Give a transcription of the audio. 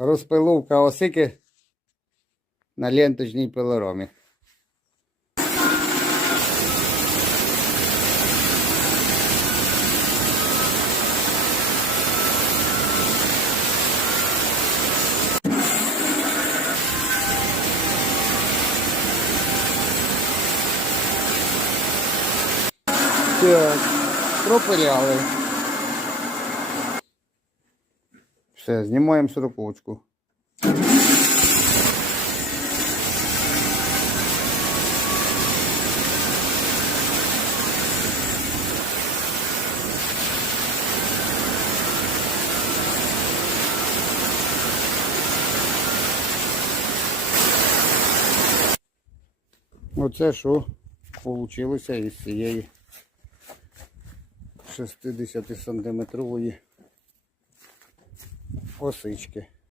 Розпиловка осики на ленточній пилоромі. Так, пропиляли. Все, знімаємо сороковочку. Оце що вийшло із цієї 60 сантиметрової осички.